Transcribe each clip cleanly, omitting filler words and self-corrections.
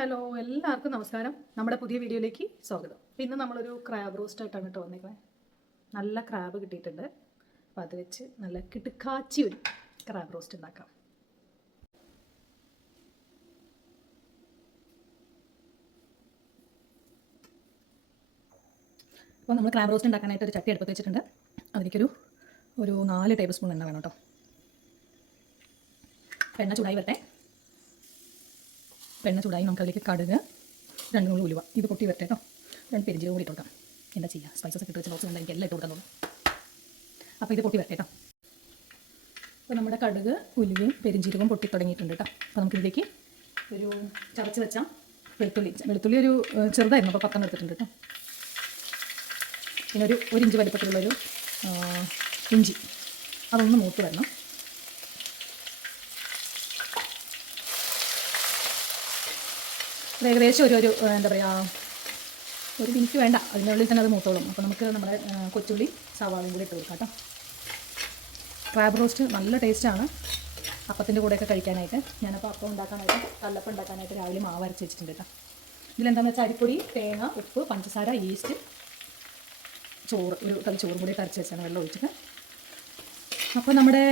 Hello, എല്ലാവർക്കും നമസ്കാരം. നമ്മുടെ പുതിയ വീഡിയോയിലേക്ക് സ്വാഗതം. ഇന്ന് നമ്മളൊരു ക്രാബ് റോസ്റ്റ് ആയിട്ടാണ് കേട്ടോ വന്നേക്കുന്നത്. നല്ല ക്രാബ് കിട്ടിയിട്ടുണ്ട്. അപ്പോൾ അത് വെച്ച് നല്ല കിടുക്കാച്ചി ഒരു ക്രാബ് റോസ്റ്റ് ഉണ്ടാക്കാം. അപ്പോൾ നമ്മൾ ക്രാബ് റോസ്റ്റ് ഉണ്ടാക്കാനായിട്ട് ഒരു ചട്ടി അടുപ്പത്ത് വെച്ചിട്ടുണ്ട്. അതിലേക്കൊരു 4 ടേബിൾ സ്പൂൺ എണ്ണ വേണം കേട്ടോ. എണ്ണ ചൂടായി വരട്ടെ. എണ്ണ ചൂടായി നമുക്കതിലേക്ക് കടുക്, 2 നുള്ളി ഉലുവ, ഇത് പൊട്ടി വരട്ടെ കേട്ടോ. 2 പെരിഞ്ചീരകം കൂടി ഇട്ട് കൊടുക്കാം. എന്താ ചെയ്യുക, സ്പൈസസ് ഒക്കെ ഇട്ട് വെച്ച ബോക്സ് കൊണ്ട് എനിക്ക് എല്ലാം ഇട്ട് കൊടുക്കാൻ തോന്നും. അപ്പോൾ ഇത് പൊട്ടി വരട്ടെ കേട്ടോ. അപ്പോൾ നമ്മുടെ കടുക്, ഉലുവയും പെരിഞ്ചീരകവും പൊട്ടി തുടങ്ങിയിട്ടുണ്ട് കേട്ടോ. അപ്പോൾ നമുക്കിതിലേക്ക് ഒരു ചതച്ച് വെച്ച വെളുത്തുള്ളി ഒരു ചെറുതായിരുന്നു, അപ്പോൾ 10 എടുത്തിട്ടുണ്ട് കേട്ടോ. പിന്നെ ഒരു ഇഞ്ച് വലിപ്പത്തിലുള്ളൊരു ഇഞ്ചി, അതൊന്ന് മൂത്ത് വരണം. ഏകദേശം ഒരു എന്താ പറയുക, ഒരു മിനിറ്റ് വേണ്ട, അതിനുള്ളിൽ തന്നെ അത് മൂത്തോളും. അപ്പോൾ നമുക്ക് നമ്മുടെ കൊച്ചുള്ളി സവാളയും കൂടി ഇട്ട് കൊടുക്കാം കേട്ടോ. ക്രാബ് റോസ്റ്റ് നല്ല ടേസ്റ്റാണ് അപ്പത്തിൻ്റെ കൂടെയൊക്കെ കഴിക്കാനായിട്ട്. ഞാനപ്പോൾ അപ്പം ഉണ്ടാക്കാനായിട്ട്, കല്ലപ്പം ഉണ്ടാക്കാനായിട്ട് രാവിലെ മാവ് അരച്ച് വെച്ചിട്ടുണ്ട് കേട്ടോ. ഇതിലെന്താണെന്ന് വെച്ചാൽ അരിപ്പൊടി, തേങ്ങ, ഉപ്പ്, പഞ്ചസാര, ഈസ്റ്റ്, ചോറ്, ഒരു തവി ചോറും കൂടി അരച്ച് വെച്ചാണ് വെള്ളം ഒഴിച്ചിട്ട്. അപ്പോൾ നമ്മുടെ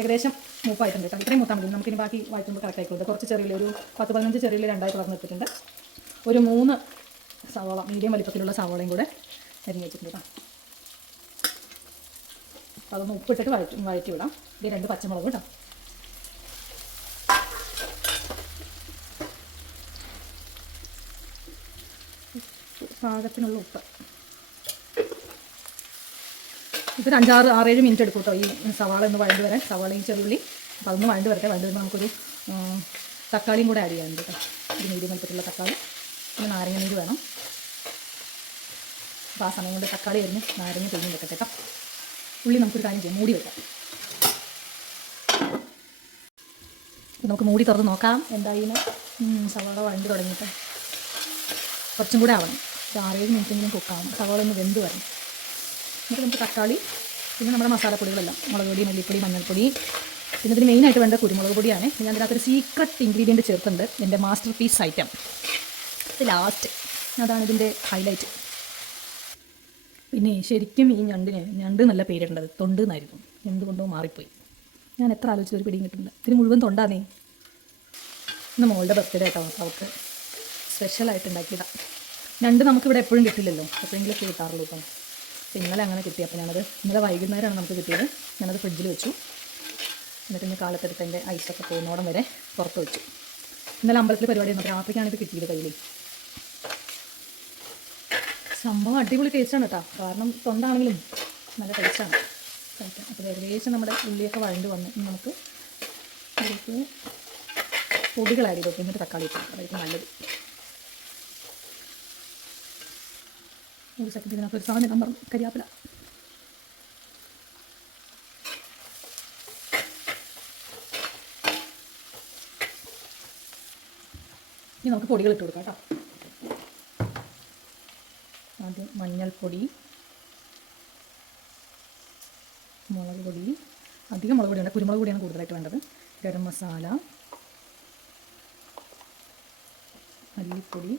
ഏകദേശം മൂപ്പായിട്ടുണ്ട് കേട്ടോ. ഇത്രയും മൂത്താൽ മതി. നമുക്കിനി ബാക്കി വായിക്കുമ്പോൾ കറക്റ്റ് ആയിക്കോട്ടെ. കുറച്ച് ചെറിയ ഒരു 10-15 ചെറിയ 2 വളർന്നെടുത്തിട്ടുണ്ട്. ഒരു 3 സവാള, മീഡിയം വലിപ്പത്തിലുള്ള സവാളയും കൂടെ അരിഞ്ഞ് വെച്ചിട്ടുണ്ട് കേട്ടോ. അപ്പോൾ അതൊന്ന് ഉപ്പിട്ടിട്ട് വഴറ്റി വിടാം. ഇത് 2 പച്ചമുളക് കേട്ടോ. പാകത്തിനുള്ള ഉപ്പ്. ഇതൊരു 5-6-7 മിനിറ്റ് എടുക്കും കേട്ടോ ഈ സവാള ഒന്ന് വഴണ്ട് വരാൻ. സവാളയും ചെറുള്ളി, അപ്പോൾ അതൊന്ന് വഴണ്ട് വരട്ടെ. വഴണ്ട് വരുമ്പോൾ നമുക്കൊരു തക്കാളിയും കൂടെ ആഡ് ചെയ്യാനുണ്ട് കേട്ടോ. ഒരു മീഡിയം വലിപ്പത്തിലുള്ള തക്കാളി, പിന്നെ നാരങ്ങ നീര് വേണം. അപ്പോൾ ആ സമയം കൊണ്ട് തക്കാളി അരിഞ്ഞ് നാരങ്ങ പിഴിഞ്ഞ് വെക്കട്ടെ കേട്ടോ. ഉള്ളി നമുക്കൊരു കാര്യം ചെയ്യാം, മൂടി വെക്കാം. അപ്പോൾ നമുക്ക് മൂടി തുറന്ന് നോക്കാം എന്തായിന്ന്. സവാള വഴണ്ട് തുടങ്ങിയിട്ട് കുറച്ചും കൂടെ ആവണം. 6-7 മിനിറ്റെങ്കിലും കുക്കാവണം. സവാള ഒന്ന് വെന്ത് വരണം. എന്നിട്ട് നമുക്ക് തക്കാളി, പിന്നെ നമ്മുടെ മസാലപ്പൊടികളെല്ലാം, മുളക് പൊടി, മല്ലിപ്പൊടി, മഞ്ഞൾപ്പൊടി, പിന്നെ ഇതിന് മെയിനായിട്ട് വേണ്ട കുരുമുളക് പൊടിയാണ്. ഞാൻ ഇതിനകത്തൊരു സീക്രട്ട് ഇൻഗ്രീഡിയൻറ്റ് ചേർത്തിട്ടുണ്ട്, എൻ്റെ മാസ്റ്റർ പീസ് ഐറ്റം. ഇത് ലാസ്റ്റ്, അതാണ് ഇതിൻ്റെ ഹൈലൈറ്റ്. പിന്നെ ശരിക്കും ഈ ഞണ്ട് നല്ല പേരിടേണ്ടത് തൊണ്ട് എന്നായിരുന്നു. എന്തുകൊണ്ടോ മാറിപ്പോയി. ഞാൻ എത്ര ആലോചിച്ചൊരു പിടിയും കിട്ടുന്നുണ്ട്. ഇതിന് മുഴുവൻ തൊണ്ടാന്നേ. ഇന്ന് മോളുടെ ബർത്ത്ഡേ കേട്ടോ. അവർക്ക് സ്പെഷ്യലായിട്ട് ഉണ്ടാക്കിയതാണ്. ഞണ്ട് നമുക്കിവിടെ എപ്പോഴും കിട്ടില്ലല്ലോ, എപ്പോഴെങ്കിലൊക്കെ കിട്ടാറുള്ളൂ കേട്ടോ. അപ്പോൾ ഇന്നലെ അങ്ങനെ കിട്ടി. അപ്പോൾ ഞാനത് ഇന്നലെ വൈകുന്നേരമാണ് നമുക്ക് കിട്ടിയത്. ഞാനത് ഫ്രിഡ്ജിൽ വെച്ചു. എന്നിട്ട് ഇന്ന് കാലത്തെടുത്ത് എൻ്റെ ഐസൊക്കെ പോകുന്നോടം വരെ പുറത്ത് വെച്ചു. ഇന്നലെ അമ്പലത്തിൽ പരിപാടി ആയിരുന്നു. രാത്രിക്കാണ് ഇത് കിട്ടിയത് കയ്യിൽ. സംഭവം അടിപൊളി ടേസ്റ്റാണ് കേട്ടോ. കാരണം തൊണ്ടാണെങ്കിലും നല്ല ടേസ്റ്റാണ് കഴിക്കാൻ. അപ്പോൾ ഏകദേശം നമ്മുടെ ഉള്ളിയൊക്കെ വഴണ്ട് വന്ന് നമുക്ക് അതിലേക്ക് പൊടികൾ ആഡ് ചെയ്ത് നോക്കി. എന്നിട്ട് തക്കാളി ഇട്ടു, അതായിരിക്കും നല്ലത്. ഒരു സെക്കൻഡ് ഇതിനകത്ത് ഒരു സാധനം ഇടാൻ പറഞ്ഞു, കരിയാപ്പില. ഇനി നമുക്ക് പൊടികൾ ഇട്ട് കൊടുക്കാം കേട്ടോ. ആദ്യം മഞ്ഞൾപ്പൊടി, മുളക് പൊടി, അധികം മുളക് പൊടിയുണ്ട്, കുരുമുളക് പൊടിയാണ് കൂടുതലായിട്ട് വേണ്ടത്. ഗരം മസാല, മല്ലിപ്പൊടി,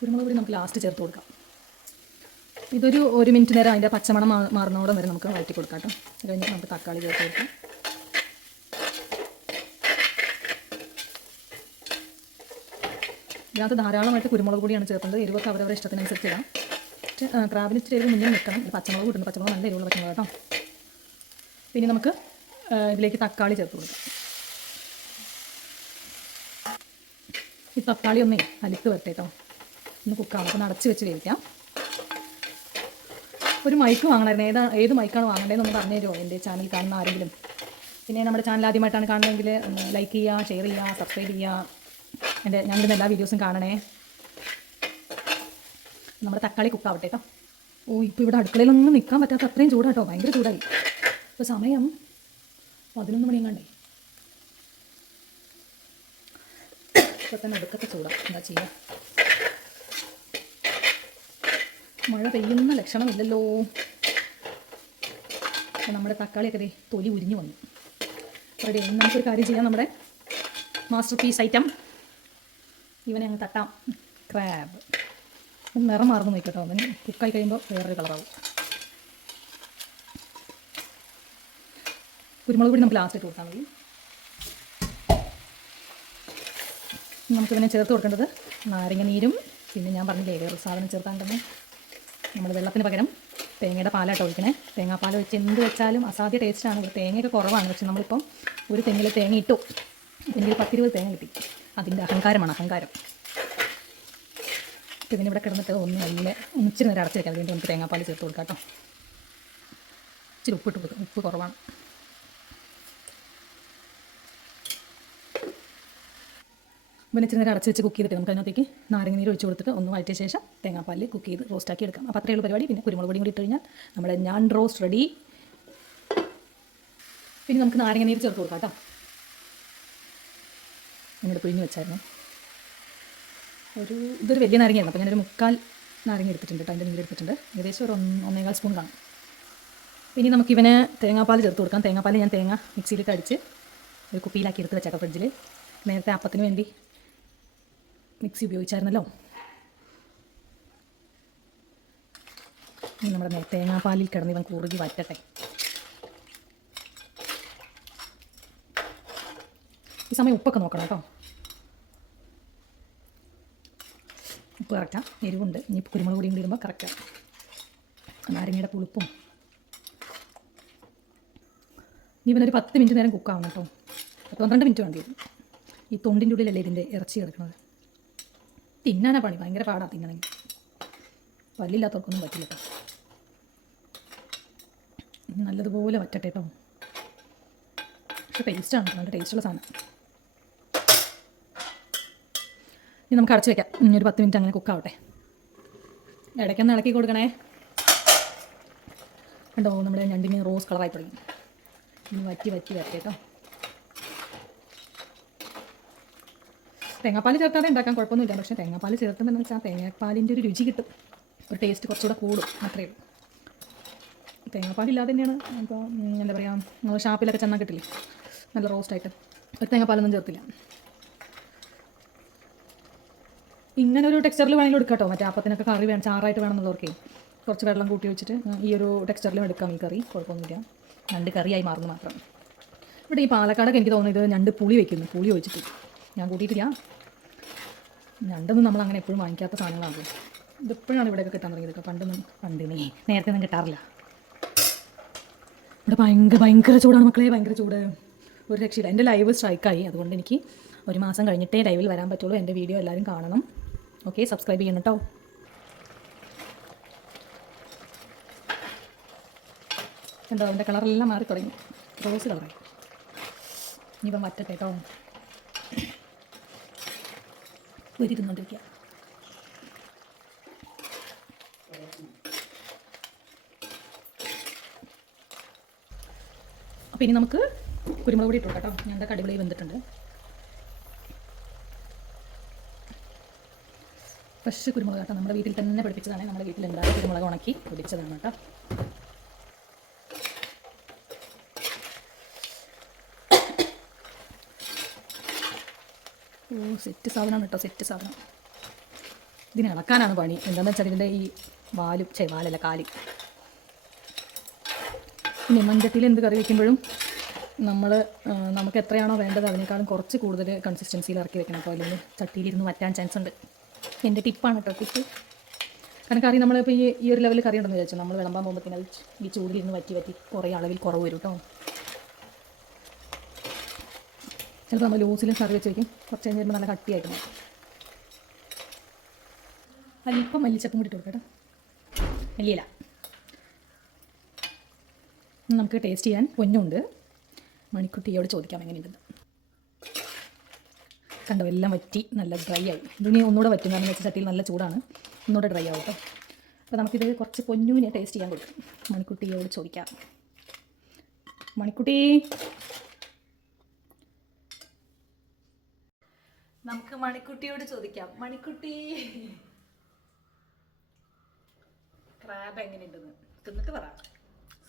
കുരുമുളക് പൊടി നമുക്ക് ലാസ്റ്റ് ചേർത്ത് കൊടുക്കാം. ഇതൊരു 1 മിനിറ്റ് നേരം അതിൻ്റെ പച്ചമണം മാറുന്നോടെ വരെ നമുക്ക് വഴറ്റി കൊടുക്കാം കേട്ടോ. അത് കഴിഞ്ഞിട്ട് നമുക്ക് തക്കാളി ചേർത്ത് കൊടുക്കാം. ഇതിനകത്ത് ധാരാളമായിട്ട് കുരുമുളക് പൊടിയാണ് ചേർക്കുന്നത്. എരിവൊക്കെ അവരവരുടെ ഇഷ്ടത്തിനനുസരിച്ച് ഇടാം. ക്രാബിന് ഇച്ചിരി എരിവ് മുന്നേ നിൽക്കണം. പച്ചമുളക് കിട്ടുന്നു. പച്ചമുളക് നല്ല എരിവുള്ള പച്ചമുളക് കേട്ടോ. പിന്നെ നമുക്ക് ഇതിലേക്ക് തക്കാളി ചേർത്ത് കൊടുക്കാം. ഈ തക്കാളി ഒന്നേ അലിക്ക് വരട്ടെ കേട്ടോ. ഒന്ന് കുക്കാവും. അപ്പോൾ അടച്ച് വെച്ച് വേവിക്കാം. ഒരു മൈക്ക് വാങ്ങണമായിരുന്നു. ഏത് മൈക്കാണ് വാങ്ങേണ്ടതെന്നൊന്ന് പറഞ്ഞു തരുമോ എൻ്റെ ചാനൽ കാണുന്ന ആരെങ്കിലും? പിന്നെ നമ്മുടെ ചാനൽ ആദ്യമായിട്ടാണ് കാണുന്നതെങ്കിൽ ലൈക്ക് ചെയ്യുക, ഷെയർ ചെയ്യുക, സബ്സ്ക്രൈബ് ചെയ്യുക. ഞങ്ങളുടെ എല്ലാ വീഡിയോസും കാണണേ. നമ്മുടെ തക്കാളി കുക്കാവട്ടെ കേട്ടോ. ഇപ്പോൾ ഇവിടെ അടുക്കളയിലൊന്നും നിൽക്കാൻ പറ്റാത്ത അത്രയും ചൂടാട്ടോ. ഭയങ്കര ചൂടായി. ഇപ്പോൾ സമയം 11 മണിയെങ്ങാണ്ടേ. ഇപ്പോൾ തന്നെ അടുക്കത്തെ ചൂടാണ്. എന്താ ചെയ്യുക? മഴ പെയ്യുന്ന ലക്ഷണമില്ലല്ലോ. നമ്മുടെ തക്കാളിയൊക്കെ തൊലി ഉരിഞ്ഞു വന്നു. റെഡി. നമുക്കൊരു കാര്യം ചെയ്യാം. നമ്മുടെ മാസ്റ്റർ പീസ് ഐറ്റം. ഇവനെ അങ്ങ് തട്ടാം. ക്രാബ് നിറം മാറുന്നു നോക്കട്ടോ. അവന് കുക്കായി കഴിയുമ്പോൾ വേറൊരു കളറാവും. കുരുമുളക് പൊടി നമുക്ക് ലാസ്റ്റ് ഇട്ട് കൊടുത്താൽ മതി. നമുക്കിതിനെ ചേർത്ത് കൊടുക്കേണ്ടത് നാരങ്ങ നീരും, പിന്നെ ഞാൻ പറഞ്ഞില്ലേ വേറൊരു സാധനം ചേർക്കാണ്ടെന്ന്. നമ്മൾ വെള്ളത്തിന് പകരം തേങ്ങയുടെ പാലാട്ടോ ഒഴിക്കണേ. തേങ്ങാപ്പാൽ വെച്ച് എന്ത് വെച്ചാലും അസാധ്യ ടേസ്റ്റാണ്. ഇവിടെ തേങ്ങയൊക്കെ കുറവാണ്, പക്ഷെ നമ്മളിപ്പം ഒരു തെങ്ങിൽ തേങ്ങ ഇട്ടു. തെങ്ങിൽ 10-20 തേങ്ങ കിട്ടി. അതിൻ്റെ അഹങ്കാരമാണ്, അഹങ്കാരം. അപ്പോൾ ഇതിനിവിടെ കിടന്നിട്ട് ഒന്ന് നല്ല ഇച്ചിരി നേരം അടച്ച് വെക്കാൻ വേണ്ടി നമുക്ക് തേങ്ങാപ്പാൽ ചേർത്ത് കൊടുക്കാം കേട്ടോ. ഇച്ചിരി ഉപ്പിട്ട് കൊടുക്കും, ഉപ്പ് കുറവാണ്. പിന്നെ ഇച്ചിരി നേരം അടച്ച് വെച്ച് കുക്ക് ചെയ്തിട്ട് നമുക്ക് അതിനകത്തേക്ക് നാരങ്ങ നീര് ഒഴിച്ച് കൊടുത്തിട്ട് ഒന്ന് വഴറ്റിയ ശേഷം തേങ്ങാപ്പാലിൽ കുക്ക് ചെയ്ത് റോസ്റ്റാക്കി എടുക്കാം. അപ്പോൾ അത്രയുള്ള പരിപാടി. പിന്നെ കുരുമുളക് പൊടിയും കൂടി ഇട്ട് കഴിഞ്ഞാൽ നമ്മുടെ ഞാൻ റോസ്റ്റ് റെഡി. പിന്നെ നമുക്ക് നാരങ്ങ നീര് ചേർത്ത് കൊടുക്കാം കേട്ടോ. ഞങ്ങൾ പിഴിഞ്ഞ് വെച്ചായിരുന്നു. ഇതൊരു വലിയ നാരങ്ങയാണ്, അപ്പോൾ ഞാനൊരു 3/4 നാരങ്ങ എടുത്തിട്ടുണ്ട് കേട്ടോ. അതിൻ്റെ നീരെടുത്തിട്ടുണ്ട്. ഏകദേശം ഒരു 1.25 സ്പൂൺ കാണും. ഇനി നമുക്കിവന് തേങ്ങാപ്പാൽ ചേർത്ത് കൊടുക്കാം. തേങ്ങാപ്പാൽ ഞാൻ തേങ്ങ മിക്സിയിലിട്ട് അടിച്ച് ഒരു കുപ്പിയിലാക്കി എടുത്ത് വെച്ചേക്കാം ഫ്രിഡ്ജിൽ. നേരത്തെ അപ്പത്തിന് വേണ്ടി മിക്സി ഉപയോഗിച്ചായിരുന്നല്ലോ. ഇനി നമ്മുടെ തേങ്ങാപ്പാലിൽ കിടന്ന് ഇവൻ കുറുകി വറ്റട്ടെ. ഈ സമയം ഉപ്പൊക്കെ നോക്കണം കേട്ടോ. ഉപ്പ് കറക്റ്റാണ്, എരിവുണ്ട്. ഇനി കുരുമുളക് പൊടിയും കൂടി ഇടുമ്പോൾ കറക്റ്റാണ്. നാരങ്ങയുടെ പുളിപ്പും. ഇനി ഇവനൊരു 10 മിനിറ്റ് നേരം കുക്കാവണം കേട്ടോ. 12 മിനിറ്റ് വേണ്ടി വരും. ഈ തൊണ്ടിൻ്റെ ഉള്ളിലല്ലേ ഇതിൻ്റെ ഇറച്ചി കിടക്കുന്നത്. തിന്നാനാ പണി, ഭയങ്കര പാടാണ് തിന്നണമെങ്കിൽ. പല്ലില്ലാത്തവർക്കൊന്നും പറ്റില്ല കേട്ടോ. നല്ലതുപോലെ വറ്റട്ടെ കേട്ടോ. പക്ഷെ ടേസ്റ്റാണ്, നല്ല ടേസ്റ്റുള്ള സാധനം. ഇനി നമുക്ക് അടച്ച് വയ്ക്കാം. ഇനി ഒരു 10 മിനിറ്റ് അങ്ങനെ കുക്കാവട്ടെ. ഇടയ്ക്കൊന്ന് ഇളക്കി കൊടുക്കണേ. കണ്ടോ നമ്മുടെ ഞണ്ടിന് റോസ് കളറായി തുടങ്ങി. ഇനി വറ്റി വരട്ടെ കേട്ടോ. തേങ്ങാപ്പാൽ ചേർക്കാതെ ഉണ്ടാക്കാൻ കുഴപ്പമൊന്നുമില്ല, പക്ഷേ തേങ്ങാപ്പാൽ ചേർത്തുമ്പോൾ വെച്ചാൽ തേങ്ങാപ്പാലിൻ്റെ ഒരു രുചി കിട്ടും, ഒരു ടേസ്റ്റ് കുറച്ചുകൂടെ കൂടും, അത്രയേ ഉള്ളൂ. തേങ്ങാപ്പാലില്ലാതെ തന്നെയാണ്. ഇപ്പോൾ എന്താ പറയുക, നമ്മൾ ഷാപ്പിലൊക്കെ ചെന്നാൽ കിട്ടില്ലേ നല്ല റോസ്റ്റായിട്ട്. ഒരു തേങ്ങാപ്പാലൊന്നും ചേർത്തില്ല. ഇങ്ങനെ ഒരു ടെക്സ്ചറിൽ വേണമെങ്കിലും എടുക്കാം കേട്ടോ. മറ്റേ അപ്പത്തിനൊക്കെ കറി വേണം, ചാറായിട്ട് വേണമെന്നുള്ളവർക്കേ കുറച്ച് വെള്ളം കൂട്ടി വെച്ചിട്ട് ഈ ഒരു ടെക്സ്ചറിലും എടുക്കാം ഈ കറി, കുഴപ്പമൊന്നുമില്ല. ഞണ്ട് കറിയായി മാറുന്നു മാത്രം. ഇവിടെ ഈ പാലക്കാടൊക്കെ എനിക്ക് തോന്നുന്നത് ഇത് ഞണ്ട് പുളി വയ്ക്കുന്നു, പുളി ഒഴിച്ചിട്ട്. ഞാൻ കൂട്ടിയിട്ടില്ല. ഞണ്ടൊന്നും നമ്മളങ്ങനെ എപ്പോഴും വാങ്ങിക്കാത്ത സാധനങ്ങളാണ്. ഇതിപ്പോഴാണ് ഇവിടെയൊക്കെ കിട്ടാൻ തുടങ്ങിയത്. നേരത്തെ ഒന്നും കിട്ടാറില്ല. ഇവിടെ ഭയങ്കര ചൂടാണ് മക്കളെ, ഭയങ്കര ചൂട്, ഒരു രക്ഷയില്ല. എൻ്റെ ലൈവ് സ്ട്രൈക്കായി, അതുകൊണ്ട് എനിക്ക് 1 മാസം കഴിഞ്ഞിട്ടേ ലൈവിൽ വരാൻ പറ്റുള്ളൂ. എൻ്റെ വീഡിയോ എല്ലാവരും കാണണം. ഓക്കെ, സബ്സ്ക്രൈബ് ചെയ്യണം കേട്ടോ. എന്താ അതിൻ്റെ കളറെല്ലാം മാറി തുടങ്ങി, റോസ് കളറായി. ഇനിയിപ്പം വറ്റട്ടെ കേട്ടോ. തിന്നുകൊണ്ടിരിക്കുക. അപ്പോൾ ഇനി നമുക്ക് കുരുമുളക് പൊടി ഇട്ടു കേട്ടോ. ഞങ്ങളുടെ കടിപൊളി വെന്തിട്ടുണ്ട്. ഫ്രഷ് കുരുമുളക് കേട്ടോ, നമ്മുടെ വീട്ടിൽ തന്നെ പിടിപ്പിച്ചതാണ്. നമ്മുടെ വീട്ടിലുണ്ടായ കുരുമുളക് ഉണക്കി പൊടിച്ചതാണ് കേട്ടോ. സെറ്റ് സാധനമാണ് കേട്ടോ, സെറ്റ് സാധനം. ഇതിനെ ഇളക്കാനാണ് പണി. എന്താണെന്ന് വെച്ചാൽ ഇതിൻ്റെ ഈ വാലല്ല കാല്. പിന്നെ മൺചട്ടിയിൽ എന്ത് കറി വയ്ക്കുമ്പോഴും നമുക്ക് എത്രയാണോ വേണ്ടത് അതിനേക്കാളും കുറച്ച് കൂടുതൽ കൺസിസ്റ്റൻസിയിൽ ഇറക്കി വെക്കണം കേട്ടോ, അല്ലെങ്കിൽ ചട്ടിയിലിരുന്ന് വറ്റാൻ ചാൻസ് ഉണ്ട്. എൻ്റെ ടിപ്പാണ് കേട്ടോ, ടിപ്പ്. കാരണം കറി നമ്മളിപ്പോൾ ഈ ഒരു ലെവലിൽ കറി ഉണ്ടെന്ന് വിചാരിച്ചു, നമ്മൾ വിളമ്പാൻ പോകുമ്പോഴത്തേന് അത് ഈ ചൂടിലിരുന്ന് വറ്റി കുറേ അളവിൽ കുറവ് വരും കേട്ടോ. ചിലപ്പോൾ നമ്മൾ ലൂസിലും കറി വെച്ച് വയ്ക്കും, കുറച്ച് കഴിഞ്ഞ് വരുമ്പോൾ നല്ല കട്ടിയായിട്ട് മാറും. അല്പം മല്ലിച്ചപ്പും കൂടി ഇട്ട് കൊടുക്കാം കേട്ടോ, മല്ലിയില. നമുക്ക് ടേസ്റ്റ് ചെയ്യാൻ പൊന്നുണ്ട്. മണിക്കുട്ടിയോട് ചോദിക്കാം എങ്ങനെയുണ്ടെന്ന്. കണ്ടോ, എല്ലാം വറ്റി നല്ല ഡ്രൈ ആയി. ഇതിന് ഒന്നുകൂടെ വറ്റും, കാരണം വെച്ച ചട്ടിയിൽ നല്ല ചൂടാണ്, ഒന്നുകൂടെ ഡ്രൈ ആവും കേട്ടോ. അപ്പോൾ നമുക്കിത് കുറച്ച് പൊന്നുവിനെ ടേസ്റ്റ് ചെയ്യാൻ കൊടുക്കും. മണിക്കുട്ടിയോട് ചോദിക്കാം. മണിക്കുട്ടി, നമുക്ക് മണിക്കുട്ടിയോട് ചോദിക്കാം. മണിക്കുട്ടി, ക്രാബ് എങ്ങനെയുണ്ടെന്ന് തിന്നിട്ട് പറ,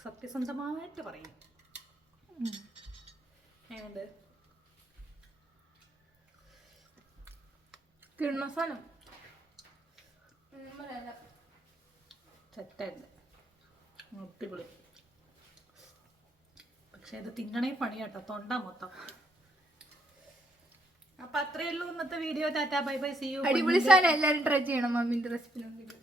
സത്യസന്ധമായിട്ട് പറയും. എങ്ങനെയുണ്ട്? കിട്ടുന്ന സാധനം സെറ്റായിരുന്നു, അടിപൊളി. പക്ഷെ ഇത് തിന്നണേ പണിയാട്ടോ, തൊണ്ട മൊത്തം. അപ്പൊ അത്രയേ ഉള്ളൂ ഇന്നത്തെ video. Tata bye bye, see you. അടിപൊളി സാധനം, എല്ലാവരും ട്രൈ ചെയ്യണം. മമ്മീന്റെ റെസിപ്പി നോക്കിയിട്ട്.